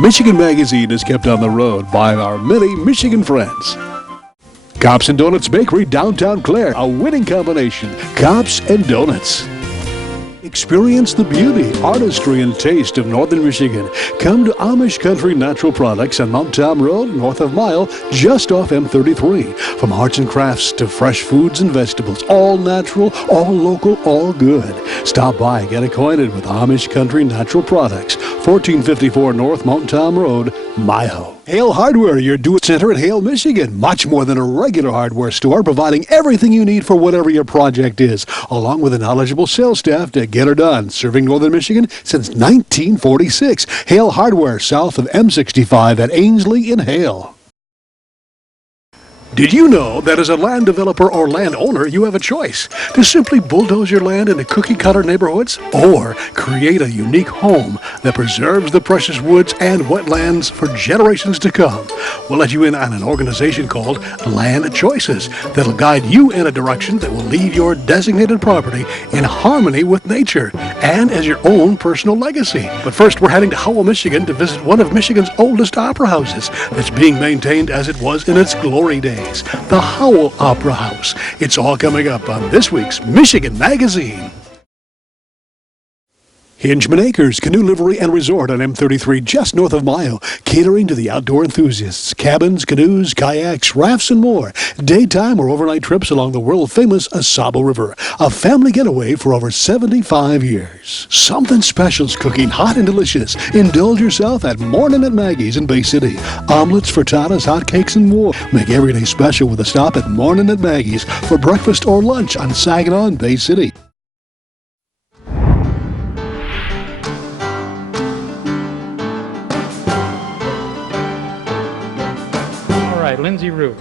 Michigan Magazine is kept on the road by our many Michigan friends. Cops and Donuts Bakery, downtown Clare, a winning combination. Cops and Donuts. Experience the beauty, artistry, and taste of Northern Michigan. Come to Amish Country Natural Products on Mount Tom Road, north of Mile, just off M33. From arts and crafts to fresh foods and vegetables, all natural, all local, all good. Stop by and get acquainted with Amish Country Natural Products, 1454 North Mount Tom Road, Mile. Hale Hardware, your do-it center in Hale, Michigan. Much more than a regular hardware store, providing everything you need for whatever your project is, along with a knowledgeable sales staff to get her done. Serving Northern Michigan since 1946. Hale Hardware, south of M65 at Ainsley in Hale. Did you know that as a land developer or landowner, you have a choice to simply bulldoze your land into cookie-cutter neighborhoods or create a unique home that preserves the precious woods and wetlands for generations to come? We'll let you in on an organization called Land Choices that'll guide you in a direction that will leave your designated property in harmony with nature and as your own personal legacy. But first, we're heading to Howell, Michigan to visit one of Michigan's oldest opera houses that's being maintained as it was in its glory days. The Howell Opera House. It's all coming up on this week's Michigan Magazine. Hingeman Acres Canoe Livery and Resort on M33 just north of Mile, catering to the outdoor enthusiasts. Cabins, canoes, kayaks, rafts, and more. Daytime or overnight trips along the world-famous Asabo River. A family getaway for over 75 years. Something special's cooking, hot and delicious. Indulge yourself at Morning at Maggie's in Bay City. Omelets, frittatas, hotcakes, and more. Make every day special with a stop at Morning at Maggie's for breakfast or lunch on Saginaw in Bay City. Lindsay Root.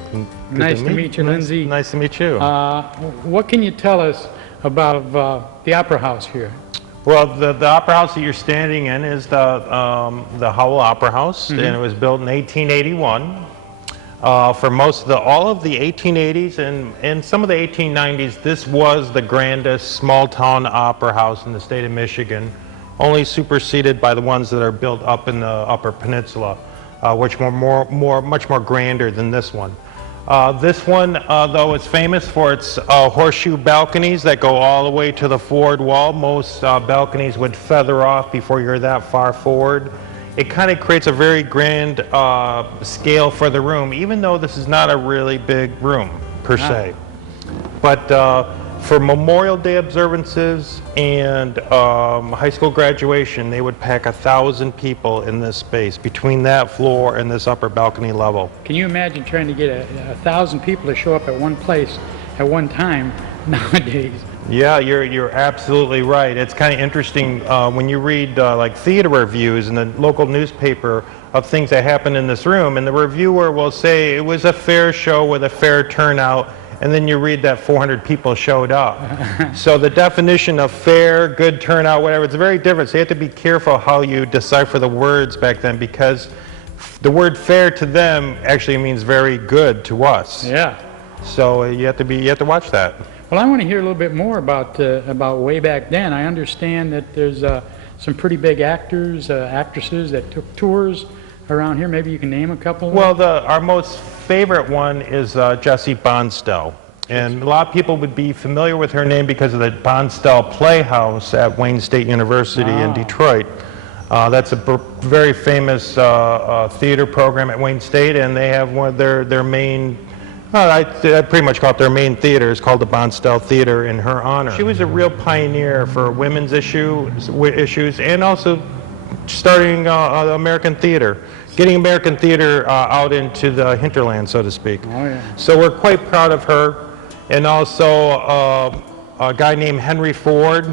Nice to meet you, Lindsay. Nice to meet you. What can you tell us about the Opera House here? Well, the Opera House that you're standing in is the Howell Opera House, and it was built in 1881. For all of the 1880s and some of the 1890s, this was the grandest small-town opera house in the state of Michigan, only superseded by the ones that are built up in the Upper Peninsula. Which were much more grander than this one. This one, though, is famous for its horseshoe balconies that go all the way to the forward wall. Most balconies would feather off before you're that far forward. It kind of creates a very grand scale for the room, even though this is not a really big room, per se. But for Memorial Day observances and high school graduation, they would pack 1,000 people in this space between that floor and this upper balcony level. Can you imagine trying to get 1,000 people to show up at one place at one time nowadays? Yeah, you're absolutely right. It's kind of interesting when you read like theater reviews in the local newspaper of things that happened in this room, and the reviewer will say it was a fair show with a fair turnout, and then you read that 400 people showed up. So the definition of fair, good turnout, whatever, it's very different. So you have to be careful how you decipher the words back then, because the word fair to them actually means very good to us. Yeah. So you have to watch that. Well, I want to hear a little bit more about way back then. I understand that there's some pretty big actors, actresses that took tours around here. Maybe you can name a couple. Well, our most favorite one is Jessie Bonstell. And a lot of people would be familiar with her name because of the Bonstell Playhouse at Wayne State University in Detroit. That's a very famous theater program at Wayne State, and they have one of their main, I pretty much call it their main theater. It's called the Bonstell Theater in her honor. She was a real pioneer for women's issues and also starting American theater. Getting American theater out into the hinterland, so to speak. Oh, yeah. So we're quite proud of her. And also a guy named Henry Ford.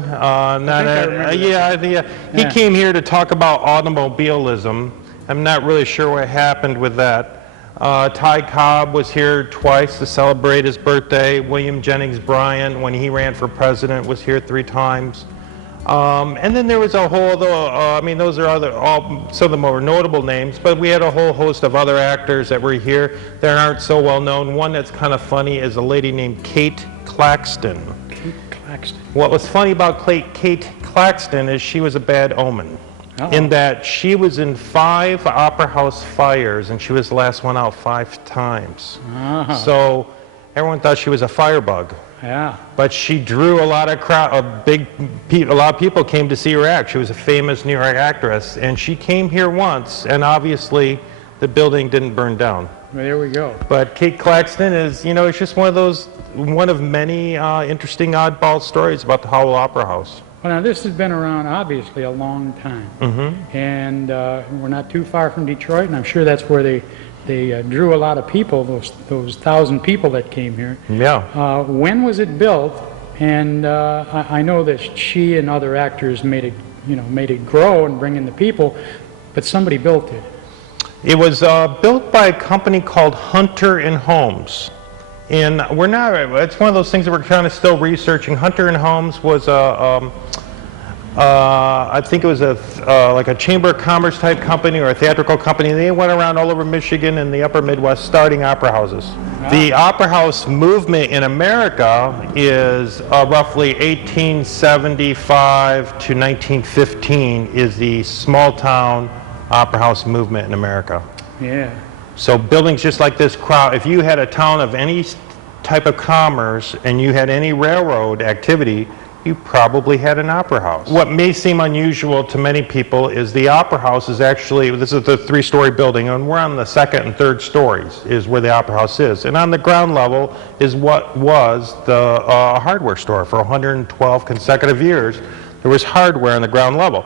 He came here to talk about automobilism. I'm not really sure what happened with that. Ty Cobb was here twice to celebrate his birthday. William Jennings Bryan, when he ran for president, was here 3 times. And then there was a whole, those are some of the more notable names, but we had a whole host of other actors that were here that aren't so well known. One that's kind of funny is a lady named Kate Claxton. Kate Claxton. What was funny about Kate Claxton is she was a bad omen. in that she was in 5 Opera House fires, and she was the last one out 5 times. So everyone thought she was a firebug. Yeah. But she drew a lot of a lot of people came to see her act. She was a famous New York actress, and she came here once, and obviously the building didn't burn down. Well, there we go. But Kate Claxton is, it's just one of many interesting oddball stories about the Howell Opera House. Well, now this has been around obviously a long time, and we're not too far from Detroit, and I'm sure that's where they drew a lot of people, those 1,000 people that came here. Yeah. When was it built? And I know that she and other actors made it grow and bring in the people, but somebody built it. It was built by a company called Hunter and Holmes. And it's one of those things that we're kind of still researching. Hunter and Holmes was I think it was like a Chamber of Commerce type company or a theatrical company. They went around all over Michigan and the upper Midwest starting opera houses. Wow. The opera house movement in America is roughly 1875 to 1915 is the small town opera house movement in America. Yeah. So buildings just like this crowd, if you had a town of any type of commerce and you had any railroad activity, you probably had an opera house. What may seem unusual to many people is the opera house is actually, this is the 3-story building, and we're on the 2nd and 3rd stories is where the opera house is. And on the ground level is what was the hardware store for 112 consecutive years. There was hardware on the ground level.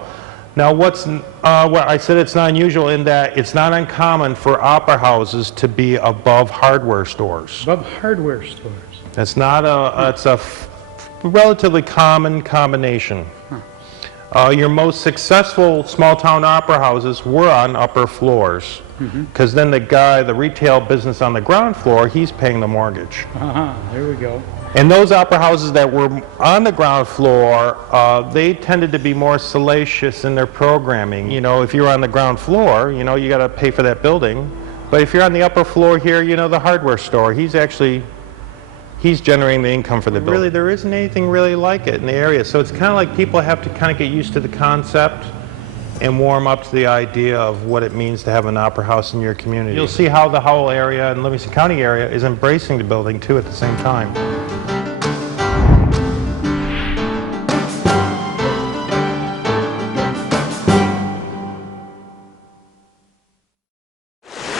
Now, what I said, it's not unusual in that it's not uncommon for opera houses to be above hardware stores. Above hardware stores. It's not it's a relatively common combination. Your most successful small-town opera houses were on upper floors, because then the retail business on the ground floor, he's paying the mortgage. There we go. And those opera houses that were on the ground floor, they tended to be more salacious in their programming. If you're on the ground floor, you got to pay for that building. But if you're on the upper floor here, the hardware store, he's generating the income for the building. Really, there isn't anything really like it in the area. So it's kind of like people have to kind of get used to the concept and warm up to the idea of what it means to have an opera house in your community. You'll see how the Howell area and Livingston County area is embracing the building too at the same time.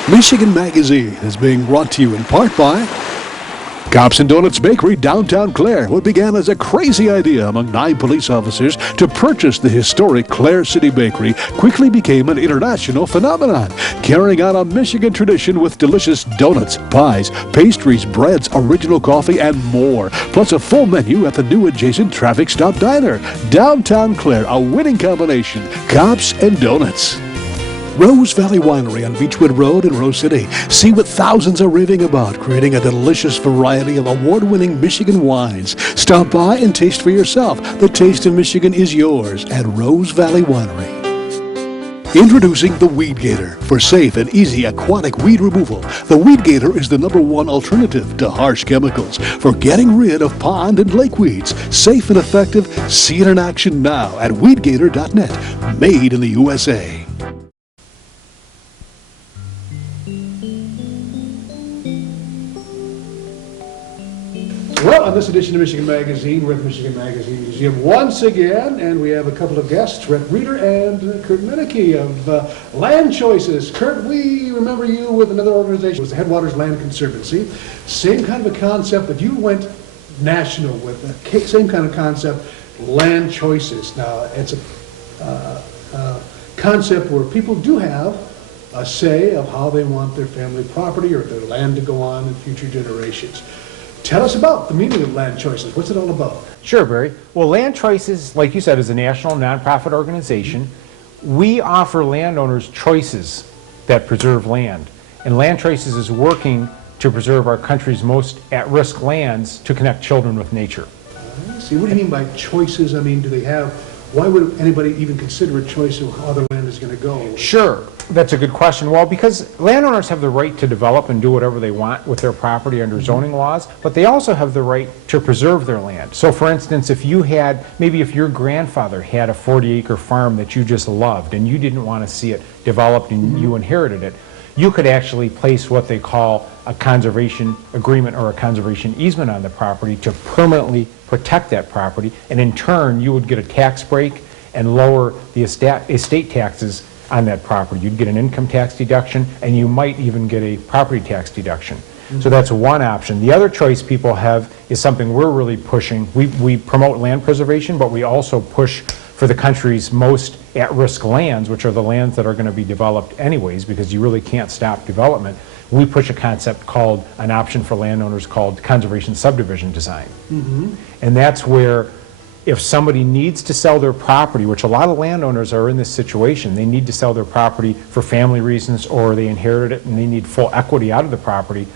Michigan Magazine is being brought to you in part by Cops and Donuts Bakery, downtown Clare. What began as a crazy idea among 9 police officers to purchase the historic Clare City Bakery quickly became an international phenomenon, carrying on a Michigan tradition with delicious donuts, pies, pastries, breads, original coffee, and more. Plus a full menu at the new adjacent Traffic Stop Diner. Downtown Clare, a winning combination. Cops and Donuts. Rose Valley Winery on Beechwood Road in Rose City. See what thousands are raving about, creating a delicious variety of award-winning Michigan wines. Stop by and taste for yourself. The taste of Michigan is yours at Rose Valley Winery. Introducing the Weed Gator. For safe and easy aquatic weed removal, the Weed Gator is the #1 alternative to harsh chemicals for getting rid of pond and lake weeds. Safe and effective. See it in action now at weedgator.net. Made in the USA. Well, on this edition of Michigan Magazine, we're at the Michigan Magazine Museum once again, and we have a couple of guests, Rhett Reeder and Kurt Meneke of Land Choices. Kurt, we remember you with another organization. It was the Headwaters Land Conservancy. Same kind of a concept, but you went national with the same kind of concept, Land Choices. Now, it's a concept where people do have a say of how they want their family property or their land to go on in future generations. Tell us about the meaning of Land Choices. What's it all about? Sure, Barry. Well, Land Choices, like you said, is a national nonprofit organization. We offer landowners choices that preserve land. And Land Choices is working to preserve our country's most at-risk lands to connect children with nature. See, what do you mean by choices? I mean, do they have, why would anybody even consider a choice of how their land is is going to go? Sure, that's a good question. Well, because landowners have the right to develop and do whatever they want with their property under zoning laws, but they also have the right to preserve their land. So for instance, if you had, maybe if your grandfather had a 40-acre farm that you just loved and you didn't want to see it developed and you inherited it, you could actually place what they call a conservation agreement or a conservation easement on the property to permanently protect that property, and in turn, you would get a tax break and lower the estate taxes on that property. You'd get an income tax deduction, and you might even get a property tax deduction. So that's one option. The other choice people have is something we're really pushing. We promote land preservation, but we also push for the country's most at-risk lands, which are the lands that are going to be developed anyways, because you really can't stop development. We push a concept called, an option for landowners called conservation subdivision design. And that's where if somebody needs to sell their property, which a lot of landowners are in this situation, they need to sell their property for family reasons, or they inherited it and they need full equity out of the property,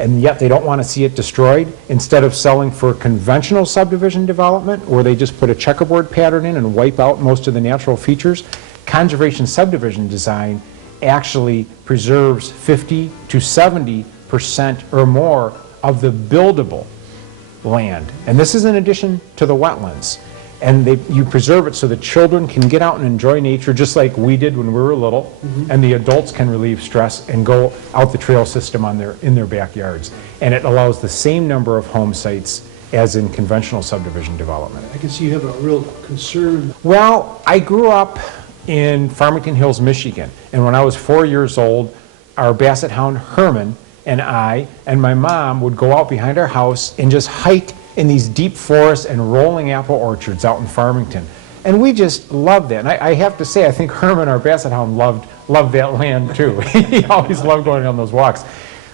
and yet they don't want to see it destroyed, instead of selling for conventional subdivision development, where they just put a checkerboard pattern in and wipe out most of the natural features, conservation subdivision design actually preserves 50 to 70% or more of the buildable land. And this is in addition to the wetlands. And you preserve it so the children can get out and enjoy nature just like we did when we were little, and the adults can relieve stress and go out the trail system in their backyards. And it allows the same number of home sites as in conventional subdivision development. I can see you have a real concern. Well, I grew up in Farmington Hills, Michigan, and when I was 4 years old, our basset hound Herman and I and my mom would go out behind our house and just hike in these deep forests and rolling apple orchards out in Farmington. And we just loved that. And I have to say, I think Herman, our basset hound, loved that land too. He always loved going on those walks.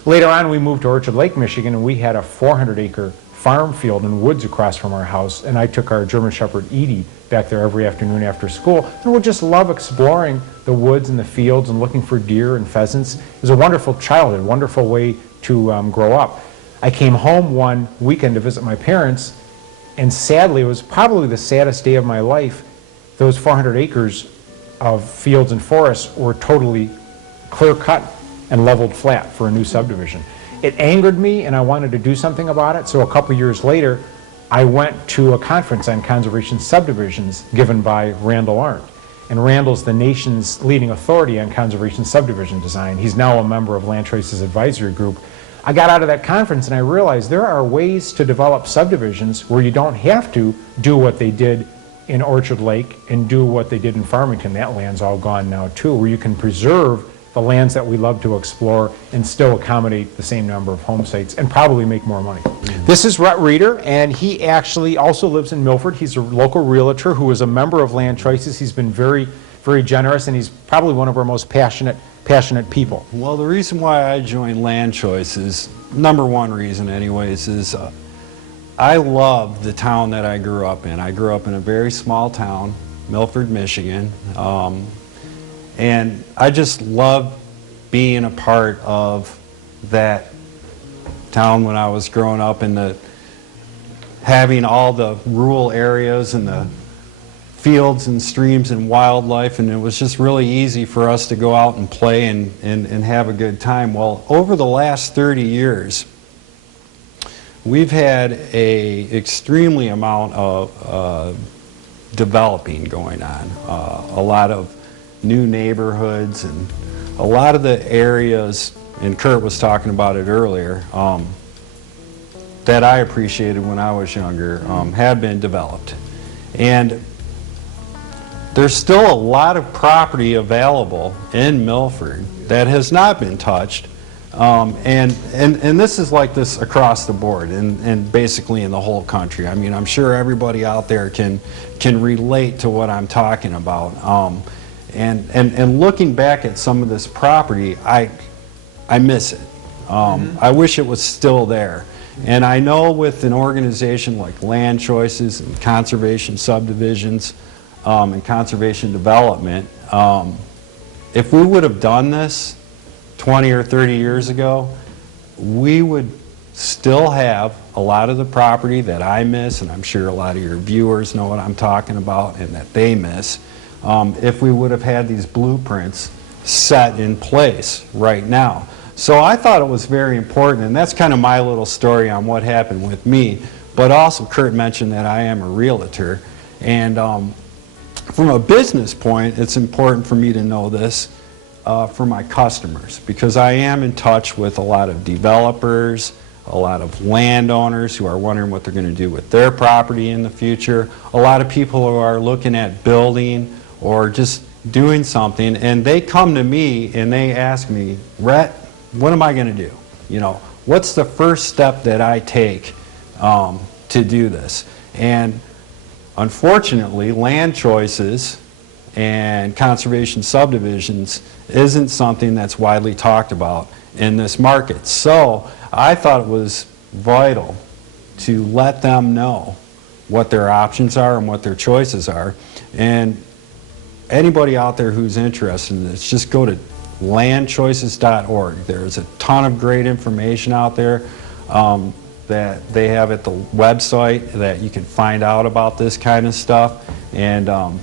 Later on, we moved to Orchard Lake, Michigan, and we had a 400-acre farm field and woods across from our house. And I took our German Shepherd Edie back there every afternoon after school. And we just love exploring the woods and the fields and looking for deer and pheasants. It was a wonderful childhood, wonderful way to grow up. I came home one weekend to visit my parents, and sadly, it was probably the saddest day of my life. Those 400 acres of fields and forests were totally clear-cut and leveled flat for a new subdivision. It angered me, and I wanted to do something about it, so a couple years later, I went to a conference on conservation subdivisions given by Randall Arndt. And Randall's the nation's leading authority on conservation subdivision design. He's now a member of Land Choices Advisory Group. I got out of that conference and I realized there are ways to develop subdivisions where you don't have to do what they did in Orchard Lake and do what they did in Farmington. That land's all gone now too, where you can preserve the lands that we love to explore and still accommodate the same number of home sites and probably make more money. This is Rhett Reeder, and he actually also lives in Milford. He's a local realtor who is a member of Land Choices. He's been very, very generous, and he's probably one of our most passionate people. Well, the reason why I joined Land Choices, number one reason anyways, is I love the town that I grew up in. I grew up in a very small town, Milford, Michigan, and I just loved being a part of that town when I was growing up, and having all the rural areas and the fields and streams and wildlife, and it was just really easy for us to go out and play and have a good time. Well, over the last 30 years, we've had a extremely amount of developing going on. A lot of new neighborhoods, and a lot of the areas, and Kurt was talking about it earlier, that I appreciated when I was younger have been developed. And there's still a lot of property available in Milford that has not been touched. And this is like this across the board and basically in the whole country. I mean, I'm sure everybody out there can relate to what I'm talking about. And looking back at some of this property, I miss it. I wish it was still there. And I know with an organization like Land Choices and conservation subdivisions and conservation development, if we would have done this 20 or 30 years ago, we would still have a lot of the property that I miss, and I'm sure a lot of your viewers know what I'm talking about and that they miss. if we would have had these blueprints set in place right now. So I thought it was very important, and that's kind of my little story on what happened with me. But also, Kurt mentioned that I am a realtor, and from a business point, it's important for me to know this for my customers, because I am in touch with a lot of developers, a lot of landowners who are wondering what they're going to do with their property in the future, a lot of people who are looking at building or just doing something, and they come to me and they ask me, Rhett, what am I going to do? You know, what's the first step that I take to do this? And unfortunately, land choices and conservation subdivisions isn't something that's widely talked about in this market. So I thought it was vital to let them know what their options are and what their choices are. And anybody out there who's interested in this, just go to landchoices.org. There's a ton of great information out there that they have at the website that you can find out about this kind of stuff. And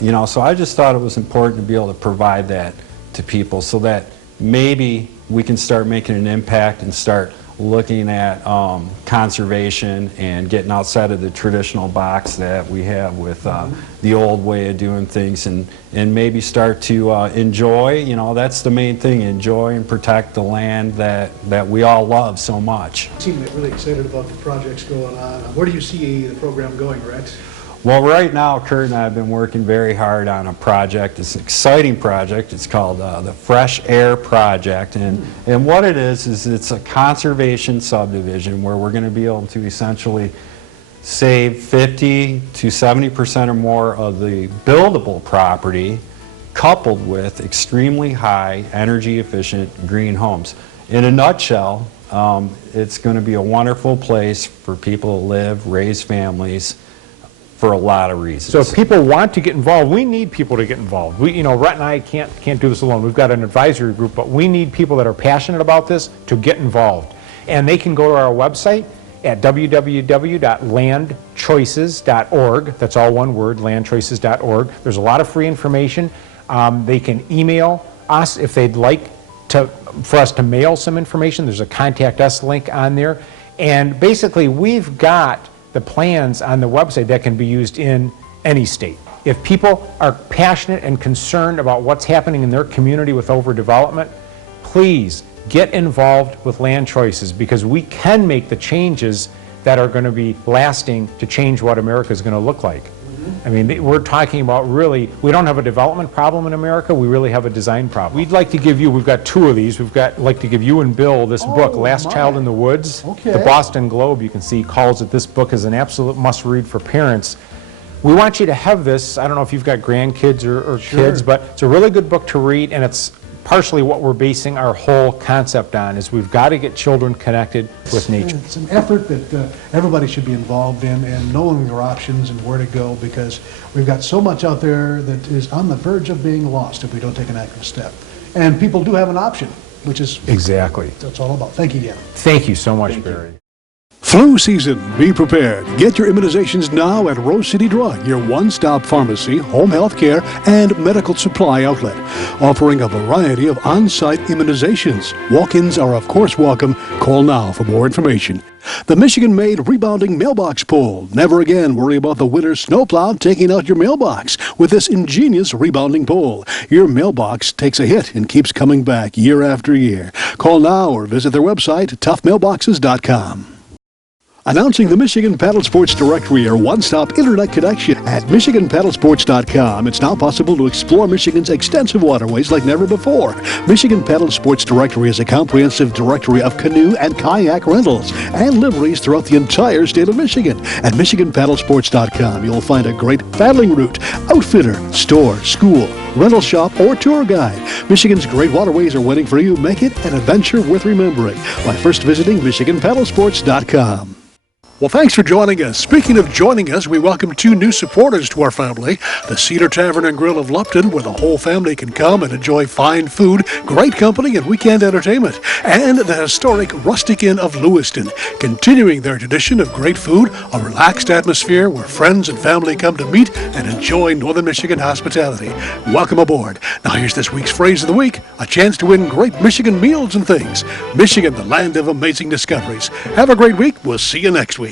you know, so I just thought it was important to be able to provide that to people so that maybe we can start making an impact and start looking at conservation and getting outside of the traditional box that we have with the old way of doing things, and maybe start to enjoy, you know, that's the main thing, enjoy and protect the land that we all love so much. You seem really excited about the projects going on. Where do you see the program going, Rhett? Well, right now, Kurt and I have been working very hard on a project. It's an exciting project. It's called the Fresh Air Project. And what it is it's a conservation subdivision where we're going to be able to essentially save 50 to 70% or more of the buildable property, coupled with extremely high energy efficient green homes. In a nutshell, it's going to be a wonderful place for people to live, raise families, for a lot of reasons. So if people want to get involved, we need people to get involved. We, you know, Rhett and I can't do this alone. We've got an advisory group, but we need people that are passionate about this to get involved. And they can go to our website at www.landchoices.org. That's all one word, landchoices.org. There's a lot of free information. They can email us if they'd like for us to mail some information. There's a contact us link on there. And basically, we've got the plans on the website that can be used in any state. If people are passionate and concerned about what's happening in their community with overdevelopment, please get involved with Land Choices, because we can make the changes that are going to be lasting to change what America is going to look like. I mean, we're talking about really, we don't have a development problem in America, we really have a design problem. We'd like to give you, we've got two of these, like to give you and Bill this book, Last Child in the Woods. Okay. The Boston Globe, you can see, calls it, this book is an absolute must-read for parents. We want you to have this. I don't know if you've got grandkids or kids, but it's a really good book to read, and it's partially what we're basing our whole concept on, is we've got to get children connected with nature. It's an effort that everybody should be involved in, and knowing their options and where to go, because we've got so much out there that is on the verge of being lost if we don't take an active step. And people do have an option, which is Exactly. that's all about. Thank you again. Thank you so much, Barry. Flu season. Be prepared. Get your immunizations now at Rose City Drug, your one-stop pharmacy, home health care, and medical supply outlet, offering a variety of on-site immunizations. Walk-ins are of course welcome. Call now for more information. The Michigan-made rebounding mailbox pull. Never again worry about the winter snowplow taking out your mailbox with this ingenious rebounding pull. Your mailbox takes a hit and keeps coming back year after year. Call now or visit their website, toughmailboxes.com. Announcing the Michigan Paddle Sports Directory, your one-stop internet connection. At MichiganPaddleSports.com, it's now possible to explore Michigan's extensive waterways like never before. Michigan Paddle Sports Directory is a comprehensive directory of canoe and kayak rentals and liveries throughout the entire state of Michigan. At MichiganPaddleSports.com, you'll find a great paddling route, outfitter, store, school, rental shop, or tour guide. Michigan's great waterways are waiting for you. Make it an adventure worth remembering by first visiting MichiganPaddleSports.com. Well, thanks for joining us. Speaking of joining us, we welcome 2 new supporters to our family. The Cedar Tavern and Grill of Lupton, where the whole family can come and enjoy fine food, great company, and weekend entertainment. And the historic Rustic Inn of Lewiston, continuing their tradition of great food, a relaxed atmosphere where friends and family come to meet and enjoy Northern Michigan hospitality. Welcome aboard. Now here's this week's phrase of the week, a chance to win great Michigan meals and things. Michigan, the land of amazing discoveries. Have a great week. We'll see you next week.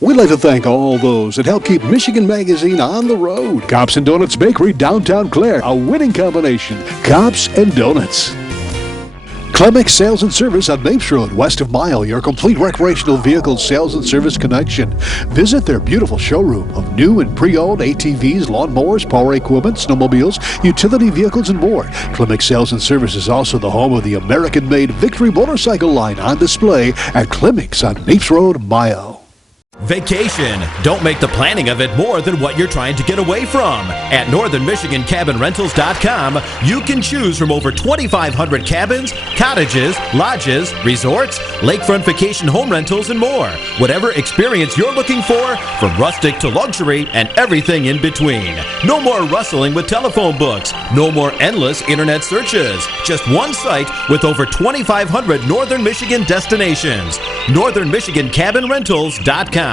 We'd like to thank all those that help keep Michigan Magazine on the road. Cops and Donuts Bakery, downtown Clare, a winning combination. Cops and Donuts. Clemix Sales and Service on Mapes Road, west of Mile, your complete recreational vehicle sales and service connection. Visit their beautiful showroom of new and pre-owned ATVs, lawnmowers, power equipment, snowmobiles, utility vehicles, and more. Clemix Sales and Service is also the home of the American-made Victory motorcycle line on display at Clemix on Mapes Road, Mile. Vacation. Don't make the planning of it more than what you're trying to get away from. At northernmichigancabinrentals.com, you can choose from over 2,500 cabins, cottages, lodges, resorts, lakefront vacation home rentals, and more. Whatever experience you're looking for, from rustic to luxury and everything in between. No more rustling with telephone books. No more endless internet searches. Just one site with over 2,500 Northern Michigan destinations. northernmichigancabinrentals.com.